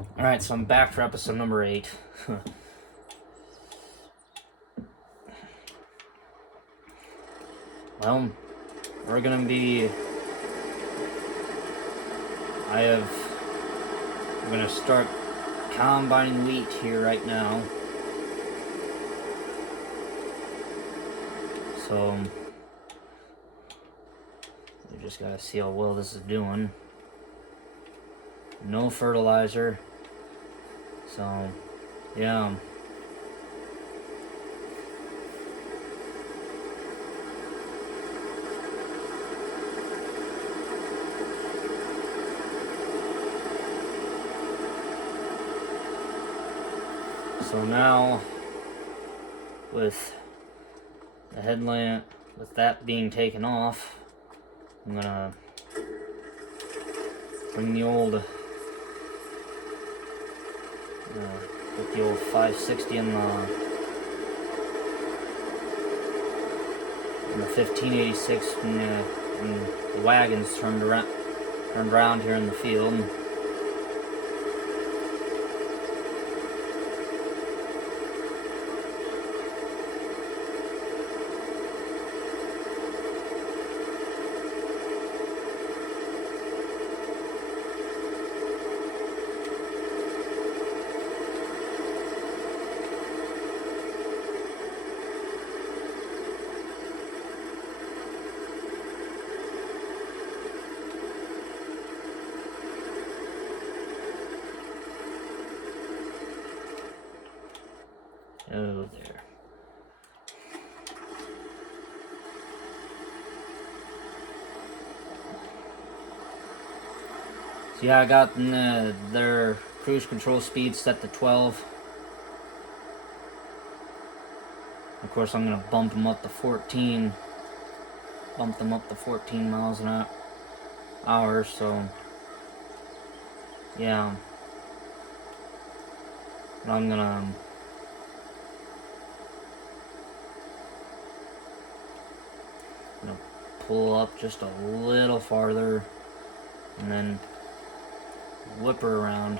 Alright, so I'm back for episode number 8. Well, we're gonna be... I'm gonna start combining wheat here right now. So, we just gotta see how well this is doing. No fertilizer. So, yeah. So now, with the headlamp, with that being taken off, I'm gonna bring the old, put the old 560 in the 1586 when the wagon's turned around here in the field. Oh, there. So yeah, I got their cruise control speed set to 12. Of course, I'm gonna bump them up to 14. Bump them up to 14 miles an hour. So yeah, I'm gonna pull up just a little farther and then whip her around.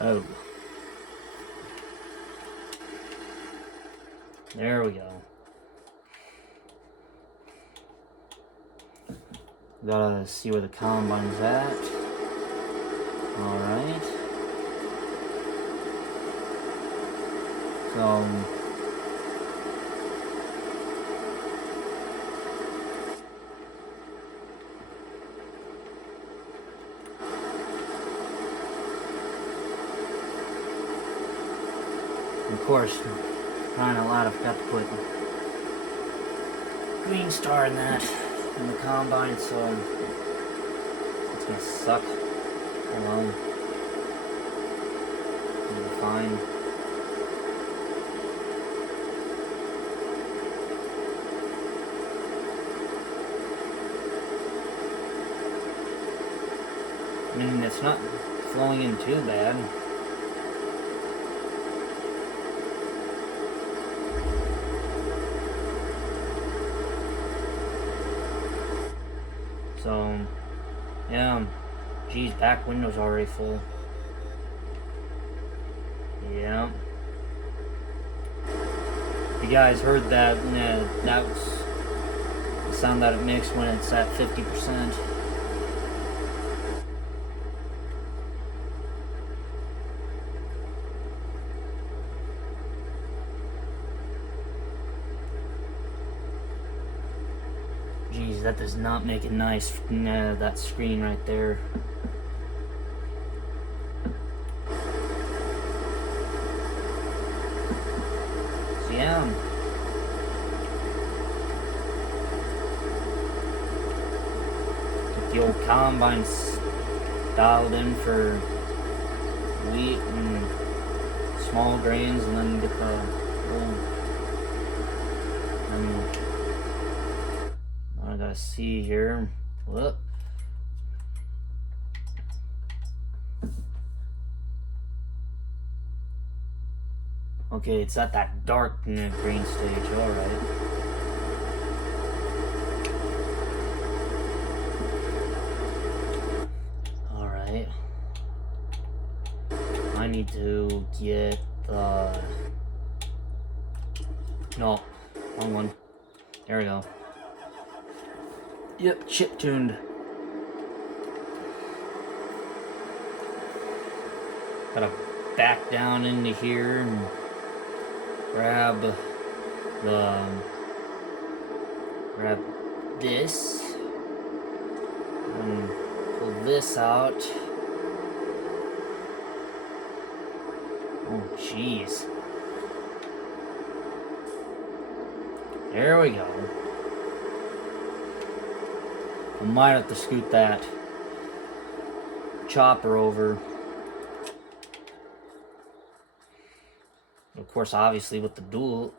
Oh, there we go. Gotta see where the combine's at. Alright. So, of course, crying out loud, I've got to put green star in that. In the combine, so it's gonna suck. Well, it'll be fine. I mean, it's not flowing in too bad. So, yeah, geez, back window's already full. Yeah. You guys heard that, that was the sound that it makes when it's at 50%. Geez, that does not make it nice, that screen right there. So yeah. Get the old combines dialed in for wheat and small grains, and then get the old... I gotta see here. Whoop. Okay, it's at that dark green stage, alright. Alright. I need to get the... No, wrong one. There we go. Yep, chip-tuned. Gotta back down into here and grab this and pull this out. Oh, jeez. There we go. I might have to scoot that chopper over. Of course, obviously with the dual,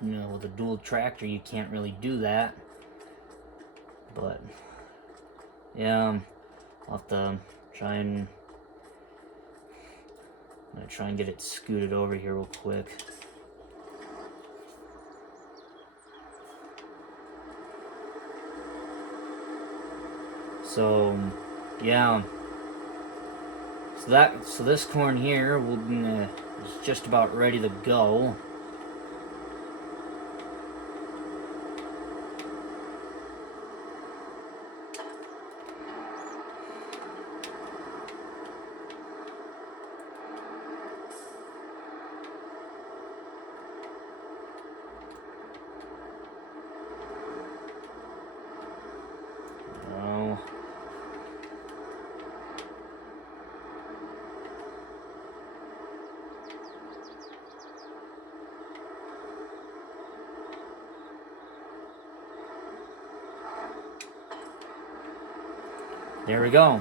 with the dual tractor, you can't really do that. But yeah, I'll have to try and get it scooted over here real quick. So yeah, so this corn here is just about ready to go. There we go.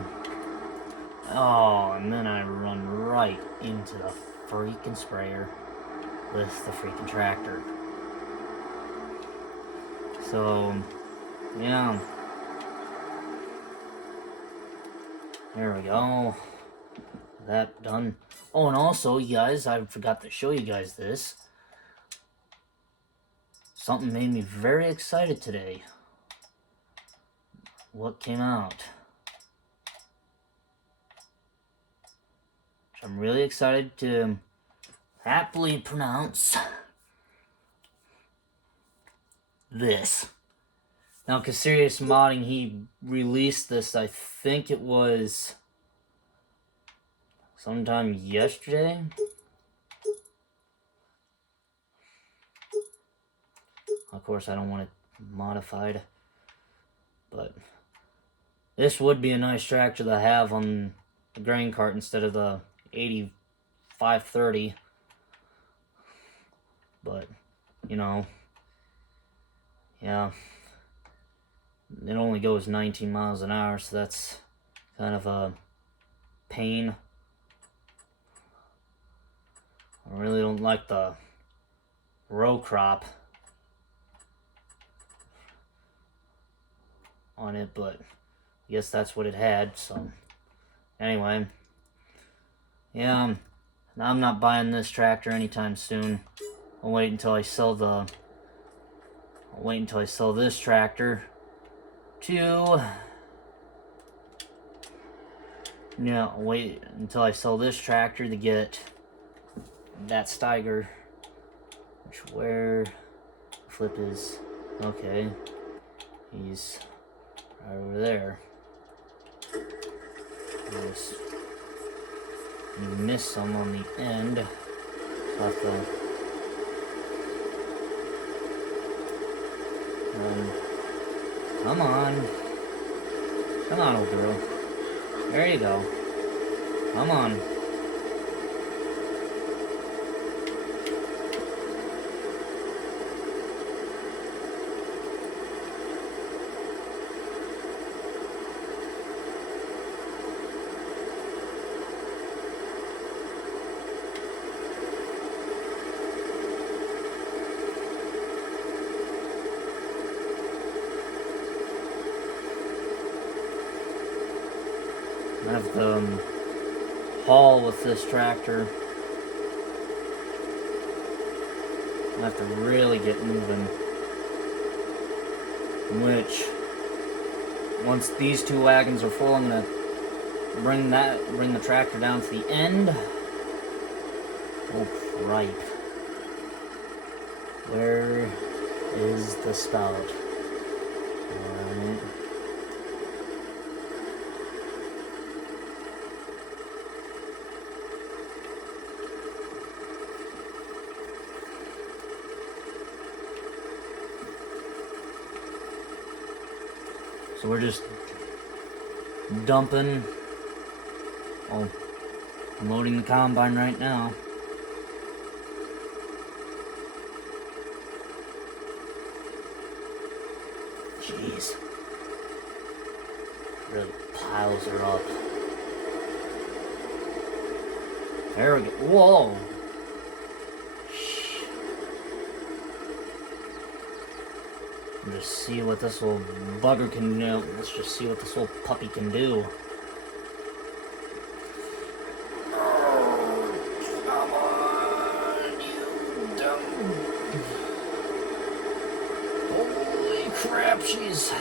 Oh, and then I run right into the freaking sprayer with the freaking tractor. So, yeah. There we go. That done. Oh, and also, you guys, I forgot to show you guys this. Something made me very excited today. What came out? I'm really excited to happily pronounce this. Now, because Serious Modding, he released this, I think it was sometime yesterday. Of course, I don't want it modified, but this would be a nice tractor to have on the grain cart instead of the 8530. But, yeah, it only goes 19 miles an hour, so that's kind of a pain. I really don't like the row crop on it, but I guess that's what it had. So anyway, yeah, I'm not buying this tractor anytime soon. I'll wait until I sell this tractor to wait until I sell this tractor to get that Steiger, where flip is. Okay, he's right over there. You miss some on the end. So I have to, come on, old girl. There you go. Come on. I have to haul with this tractor I have to really get moving. Which, once these 2 wagons are full, I'm gonna bring the tractor down to the end. Oh, cripe. Where is the spout? Alright. So we're just dumping. Oh, I'm loading the combine right now. Jeez. Really piles her up. There we go. Whoa. Just see what this little bugger can do. Let's just see what this little puppy can do. Oh, come on, you dumb. Holy crap, she's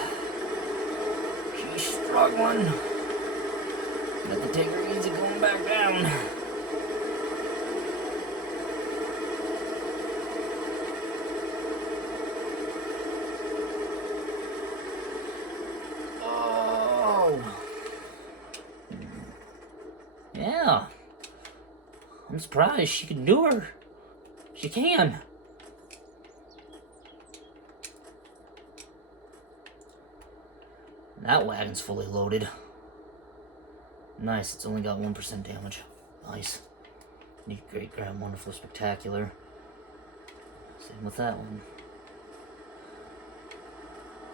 struggling. Got to take her easy going back down. Yeah. I'm surprised she can do her. She can. That wagon's fully loaded. Nice, it's only got 1% damage. Nice. Neat, great, grand, wonderful, spectacular. Same with that one.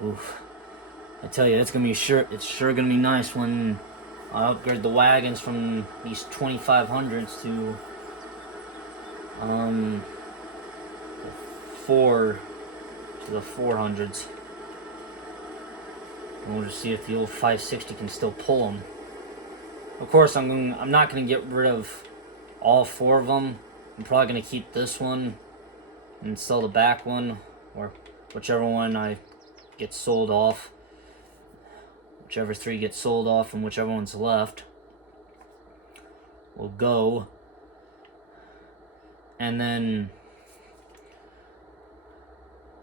Oof. I tell you, it's sure gonna be nice when I upgrade the wagons from these 2500s to the 400s. And we'll just see if the old 560 can still pull them. Of course, I'm not gonna get rid of all 4 of them. I'm probably gonna keep this one and sell the back one, or whichever one I get sold off. Whichever 3 get sold off and whichever one's left will go. And then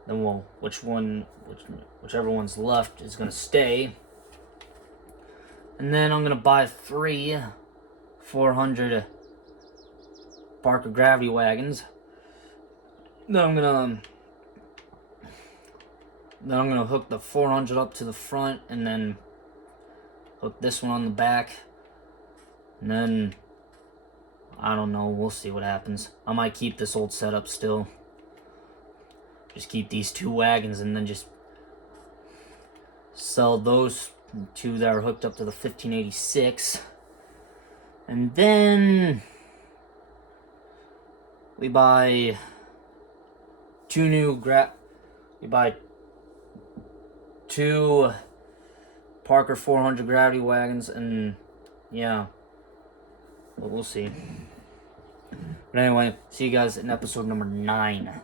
whichever one's left is gonna stay. And then I'm gonna buy 3 400 Parker gravity wagons. Then I'm gonna hook the 400 up to the front and then hook this one on the back. And then I don't know, we'll see what happens. I might keep this old setup still. Just keep these 2 wagons and then just sell those 2 that are hooked up to the 1586. And then we buy 2 Parker 400 gravity wagons, and yeah, but we'll see. But anyway, see you guys in episode number 9.